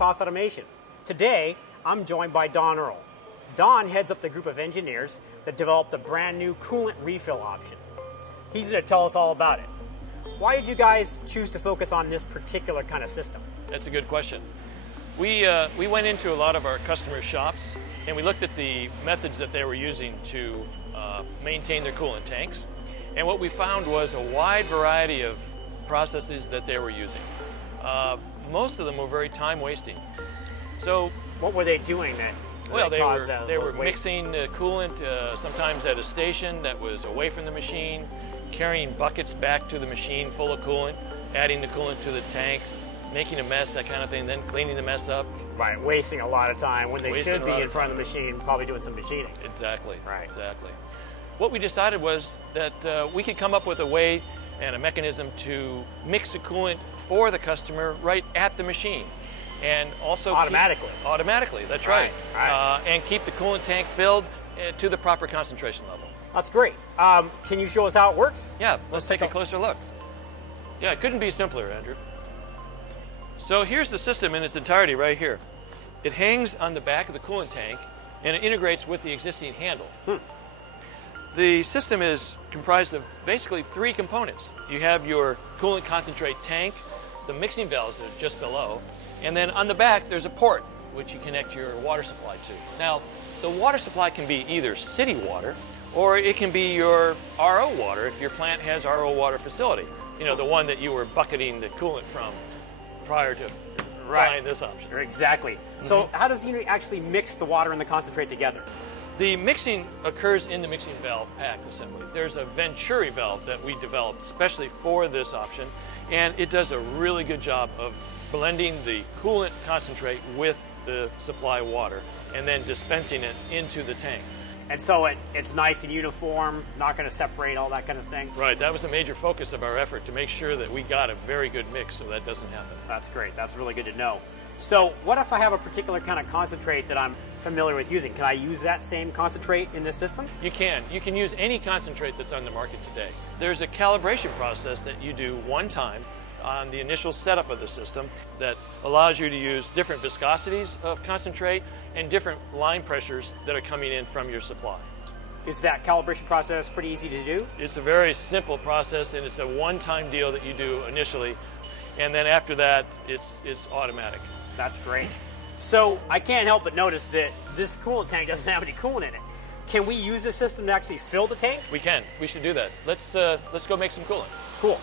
Haas Automation. Today, I'm joined by Don Earl. Don heads up the group of engineers that developed a brand new coolant refill option. He's going to tell us all about it. Why did you guys choose to focus on this particular kind of system? That's a good question. We went into a lot of our customer shops and we looked at the methods that they were using to maintain their coolant tanks. And what we found was a wide variety of processes that they were using. Most of them were very time wasting. So what were they doing then? Well, they were mixing coolant sometimes at a station that was away from the machine, carrying buckets back to the machine full of coolant, adding the coolant to the tank, making a mess, that kind of thing, then cleaning the mess up. Right, wasting a lot of time when they should be in front of the machine, probably doing some machining. Exactly, right. Exactly. What we decided was that we could come up with a way and a mechanism to mix the coolant for the customer right at the machine. And also automatically. Automatically, that's right. And keep the coolant tank filled to the proper concentration level. That's great. Can you show us how it works? Yeah, let's take a closer look. Yeah, it couldn't be simpler, Andrew. So here's the system in its entirety right here. It hangs on the back of the coolant tank and it integrates with the existing handle. The system is comprised of basically three components. You have your coolant concentrate tank, the mixing valves that are just below, and then on the back there's a port which you connect your water supply to. Now, the water supply can be either city water or it can be your RO water if your plant has RO water facility. You know, the one that you were bucketing the coolant from prior to buying this option. Exactly. So how does the unit actually mix the water and the concentrate together? The mixing occurs in the mixing valve pack assembly. There's a Venturi valve that we developed especially for this option, and it does a really good job of blending the coolant concentrate with the supply water and then dispensing it into the tank. And so it's nice and uniform, not going to separate, all that kind of thing? Right, that was a major focus of our effort to make sure that we got a very good mix so that doesn't happen. That's great, that's really good to know. So what if I have a particular kind of concentrate that I'm familiar with using? Can I use that same concentrate in this system? You can. You can use any concentrate that's on the market today. There's a calibration process that you do one time on the initial setup of the system that allows you to use different viscosities of concentrate and different line pressures that are coming in from your supply. Is that calibration process pretty easy to do? It's a very simple process and it's a one-time deal that you do initially, and then after that it's automatic. That's great. So I can't help but notice that this coolant tank doesn't have any coolant in it. Can we use this system to actually fill the tank? We can. We should do that. Let's go make some coolant. Cool.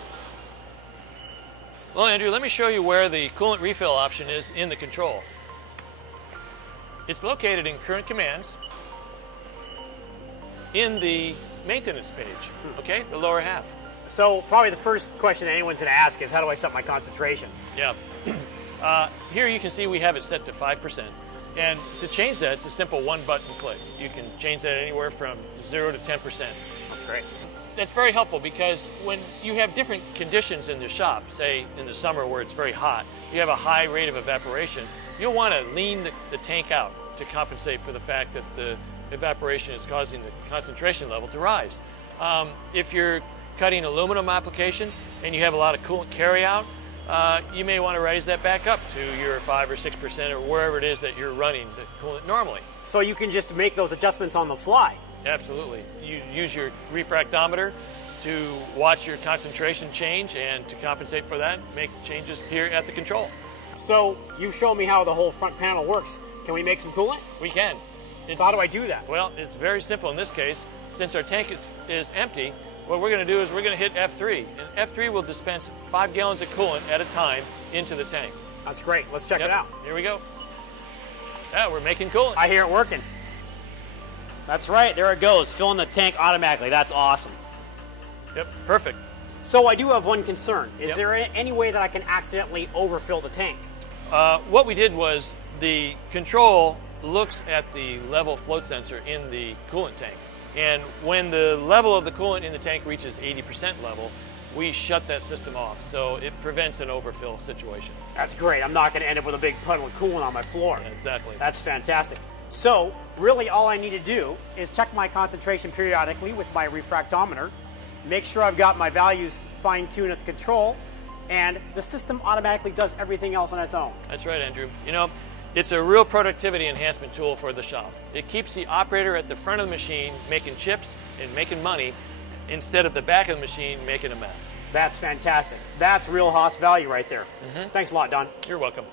Well, Andrew, let me show you where the coolant refill option is in the control. It's located in current commands in the maintenance page, okay, the lower half. So probably the first question anyone's going to ask is, how do I set my concentration? Yeah. Here you can see we have it set to 5%. And to change that, it's a simple one-button click. You can change that anywhere from 0 to 10%. That's great. That's very helpful because when you have different conditions in the shop, say in the summer where it's very hot, you have a high rate of evaporation, you'll want to lean the tank out to compensate for the fact that the evaporation is causing the concentration level to rise. If you're cutting aluminum application and you have a lot of coolant carryout, you may want to raise that back up to your 5 or 6% or wherever it is that you're running the coolant normally. So you can just make those adjustments on the fly? Absolutely. You use your refractometer to watch your concentration change, and to compensate for that, make changes here at the control. So you've shown me how the whole front panel works. Can we make some coolant? We can. So how do I do that? Well, it's very simple in this case. Since our tank is empty, what we're going to do is we're going to hit F3, and F3 will dispense 5 gallons of coolant at a time into the tank. That's great. Let's check it out. Here we go. Yeah, we're making coolant. I hear it working. That's right. There it goes, filling the tank automatically. That's awesome. Yep, perfect. So I do have one concern. Is there any way that I can accidentally overfill the tank? What we did was the control looks at the level float sensor in the coolant tank. And when the level of the coolant in the tank reaches 80% level, we shut that system off. So it prevents an overfill situation. That's great. I'm not going to end up with a big puddle of coolant on my floor. Yeah, exactly. That's fantastic. So really all I need to do is check my concentration periodically with my refractometer, make sure I've got my values fine-tuned at the control, and the system automatically does everything else on its own. That's right, Andrew. You know, it's a real productivity enhancement tool for the shop. It keeps the operator at the front of the machine making chips and making money instead of the back of the machine making a mess. That's fantastic. That's real Haas value right there. Thanks a lot, Don. You're welcome.